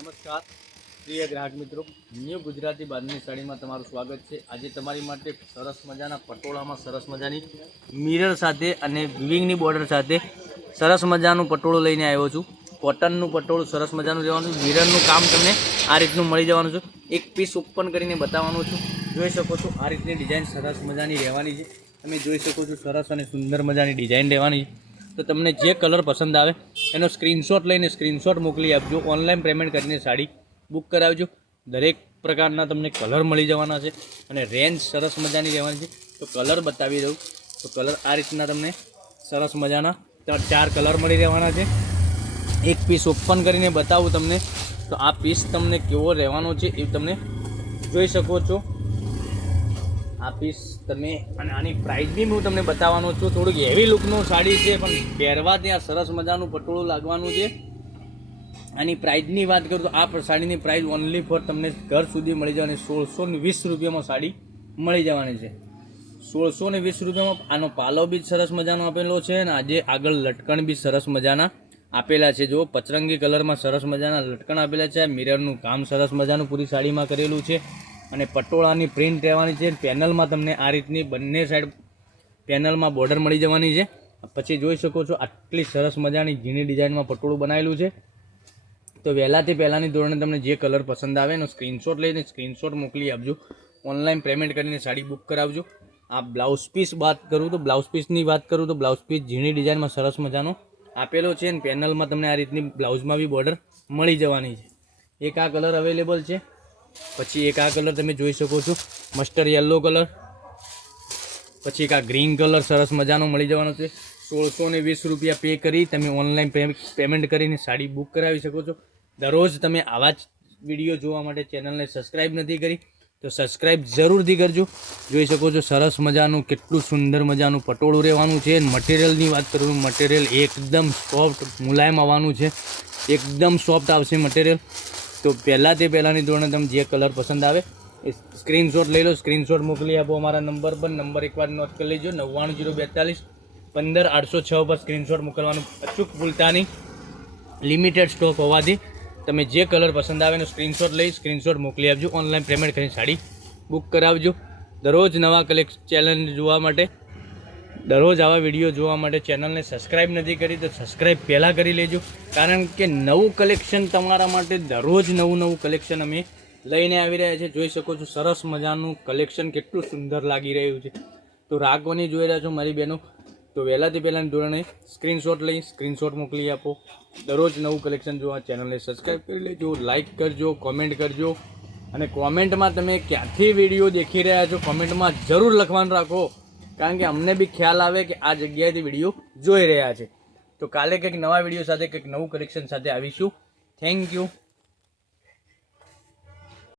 નમસ્કાર પ્રિય ગ્રાહક મિત્રો, ન્યૂ ગુજરાતી બાંધણી સાડીમાં તમારું સ્વાગત છે। આજે તમારી માટે સરસ મજાના પટોળામાં સરસ મજાની મિરર સાથે અને વિવિંગની બોર્ડર સાથે સરસ મજાનું પટોળું લઈને આવ્યો છું। કોટનનું પટોળું સરસ મજાનું રહેવાનું છે। મિરરનું કામ તમને આ રીતનું મળી જવાનું છે। એક પીસ ઓપન કરીને બતાવવાનું છું। જોઈ શકો છો આ રીતની ડિઝાઇન સરસ મજાની રહેવાની છે। તમે જોઈ શકો છો સરસ અને સુંદર મજાની ડિઝાઇન રહેવાની છે। તો તમને જે કલર પસંદ આવે એનો સ્ક્રીનશોટ લઈને સ્ક્રીનશોટ મોકલી આપજો। ઓનલાઈન પેમેન્ટ કરીને સાડી બુક કરાવજો। દરેક પ્રકારના તમને કલર મળી જવાના છે અને રેન્જ સરસ મજાની રહેવાની છે। તો કલર બતાવી દઉં તો કલર આ રીતના તમને સરસ મજાના 4 કલર મળી રહેવાના છે। એક પીસ ઓપન કરીને બતાવું તમને તો આ પીસ તમને કેવો રહેવાનો છે એ તમને જોઈ શકો છો। આ પીસ તમે અને આની પ્રાઇસ બી હું તમને બતાવવાનો છું। થોડુંક હેવી લુકનું સાડી છે પણ પહેરવા ત્યાં સરસ મજાનું પટોળું લાગવાનું છે। આની પ્રાઇસની વાત કરું તો આ સાડીની પ્રાઇસ ઓનલી ફોર તમને ઘર સુધી મળી જવાની 1620 રૂપિયામાં સાડી મળી જવાની છે। 1620 રૂપિયામાં આનો પાલો બી સરસ મજાનો આપેલો છે અને આજે આગળ લટકણ બી સરસ મજાના આપેલા છે। જો પચરંગી કલરમાં સરસ મજાના લટકણ આપેલા છે। મિરરનું કામ સરસ મજાનું પૂરી સાડીમાં કરેલું છે અને પટોળાની પ્રિન્ટ રહેવાની છે। પેનલમાં તમને આ રીતની બંને સાઈડ પેનલમાં બોર્ડર મળી જવાની છે। પછી જોઈ શકો છો આટલી સરસ મજાની ઝીણી ડિઝાઇનમાં પટોળું બનાવેલું છે। તો વહેલાથી પહેલાંની ધોરણે તમને જે કલર પસંદ આવે એનો સ્ક્રીનશોટ લઈને સ્ક્રીનશોટ મોકલી આપજો। ઓનલાઈન પેમેન્ટ કરીને સાડી બુક કરાવજો। આ બ્લાઉઝ પીસ વાત કરું તો બ્લાઉઝ પીસની વાત કરું તો બ્લાઉઝ પીસ ઝીણી ડિઝાઇનમાં સરસ મજાનો આપેલો છે અને પેનલમાં તમને આ રીતની બ્લાઉઝમાં બી બોર્ડર મળી જવાની છે। એક આ કલર અવેલેબલ છે। પછી એક આ કલર તમે જોઈ શકો છો મસ્ટર્ડ યલો કલર। પછી એક આ ગ્રીન કલર સરસ મજાનો મળી જવાનો છે। 1620 રૂપિયા પે કરી તમે ઓનલાઈન પેમેન્ટ કરીને સાડી બુક કરાવી શકો છો। દરરોજ તમે આવા જ વિડીયો જોવા માટે ચેનલને સબસ્ક્રાઈબ નથી કરી તો સબસ્ક્રાઈબ જરૂરથી કરજો। જોઈ શકો છો સરસ મજાનું કેટલું સુંદર મજાનું પટોળું રહેવાનું છે। મટીરિયલની વાત કરું મટીરિયલ એકદમ સોફ્ટ મુલાયમ આવવાનું છે। એકદમ સોફ્ટ આવશે મટીરિયલ। તો પહેલાંની ધોરણે તમે જે કલર પસંદ આવે એ સ્ક્રીનશોટ લઈ લો। સ્ક્રીનશોટ મોકલી આપો અમારા નંબર પર। નંબર એકવાર નોટ કરી લેજો 99042 15806 પર સ્ક્રીનશોટ મોકલવાનું અચૂક ભૂલતા નહીં। લિમિટેડ સ્ટોક હોવાથી તમે જે કલર પસંદ આવે એનો સ્ક્રીનશોટ લઈ સ્ક્રીનશોટ મોકલી આપજો। ઓનલાઈન પેમેન્ટ કરીને સાડી બુક કરાવજો। દરરોજ નવા ચેનલ જોવા માટે દરરોજ આવા વિડીયો જોવા માટે ચેનલને સબસ્ક્રાઈબ નથી કરી તો સબસ્ક્રાઈબ પહેલાં કરી લેજો। કારણ કે નવું કલેક્શન તમારા માટે દરરોજ નવું કલેક્શન અમે લઈને આવી રહ્યા છે। જોઈ શકો છો સરસ મજાનું કલેક્શન કેટલું સુંદર લાગી રહ્યું છે। તો રાગવાની જોઈ રહ્યા છો મારી બહેનો તો વહેલાથી પહેલાંની ધોરણે સ્ક્રીનશોટ લઈ સ્ક્રીનશોટ મોકલી આપો। દરરોજ નવું કલેક્શન જોવા ચેનલને સબસ્ક્રાઈબ કરી લેજો, લાઇક કરજો, કોમેન્ટ કરજો અને કોમેન્ટમાં તમે ક્યાંથી વિડીયો દેખી રહ્યા છો કોમેન્ટમાં જરૂર લખવાનું રાખો। કારણ કે અમને બી ખ્યાલ આવે કે આ જગ્યાએથી વિડીયો જોઈ રહ્યા છે। તો કાલે કંઈક નવા વિડીયો સાથે કંઈક નવું કલેક્શન સાથે આવીશું। Thank you.